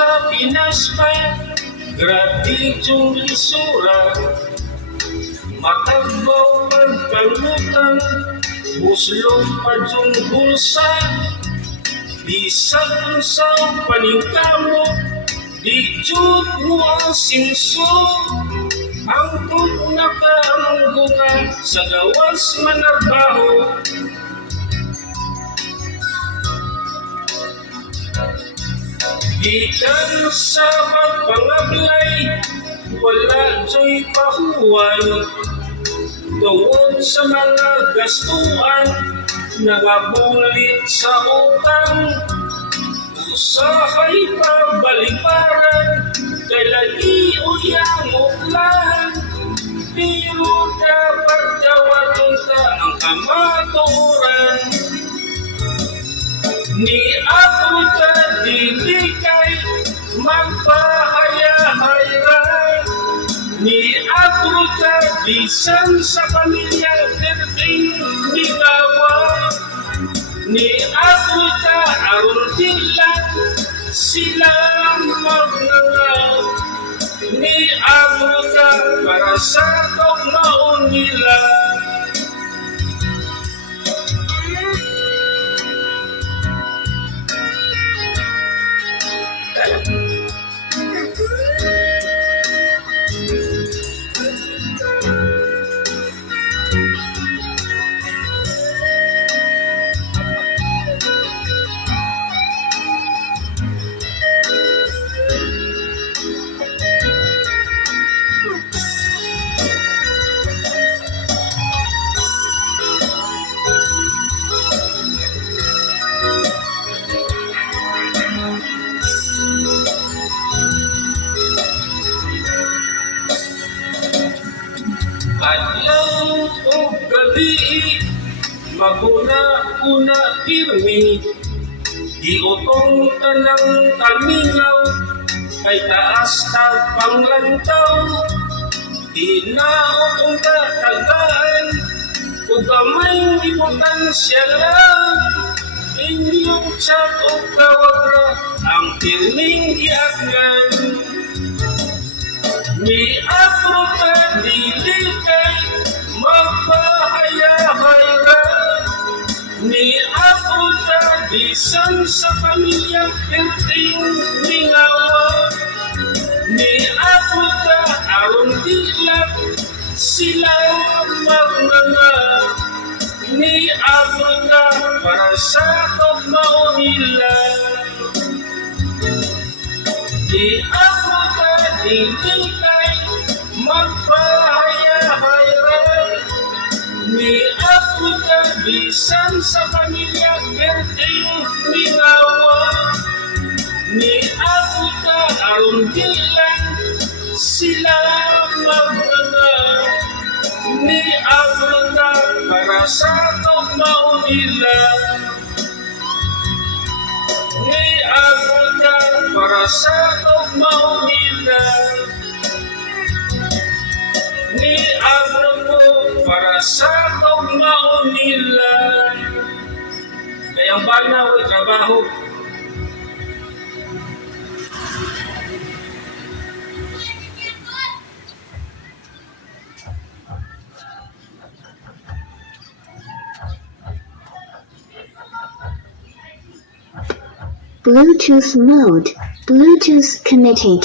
sa Pinas pa, gratidyong lisura. Matagbaw pagkalutan, buslong pa yung bulsa. Bisag sa paningkamo, di jud mo ang sinso. Ang tut nakaanggungan sa gawas manarbaho. Gikan sa pagpangablay, wala jo'y pahuway. Tungod sa mga gastuan, nangabulit sa utang. Usahay pabalibaran, kay lagi uyamok lang. Pero dapat dawaton ka ang kamaturan. Ni ako ka dili kay magpahaya-hayran. Ni ako ka bisan sa pamilya kerting nigawa. Ni ako ka aron dilan sila magnangaw. Ni ako ka para sa kaugnaon nila. Adlaw o gabi, maguna-una pirmi. Iutong tanang tamingaw, kay taas tag panglantaw. Tinaot ang katagaan, o gamay importansya lang. Inyong chat o kawara, ang pirming giaglan. Ni ako ka dili kay magpahaya-hayran. Ni ako ka bisan sa pamilya kerting ningawa. Ni ako ka aron dilat sila magnangaw. Ni ako ka para sa kaugnaon nila. Di ako ka dili kay magpahaya-hayran. Ni ako ka bisan sa pamilya kerting ningawa. Ni ako ka aron dilan sila magnangaw. Ni ako ka para sa kaugnaon nila. Ni ako ka para sa kaugnaon nila. Ni ako ko para sa kaugnaon nila. Kayang banaw ay trabaho. Bluetooth mode. Bluetooth connected.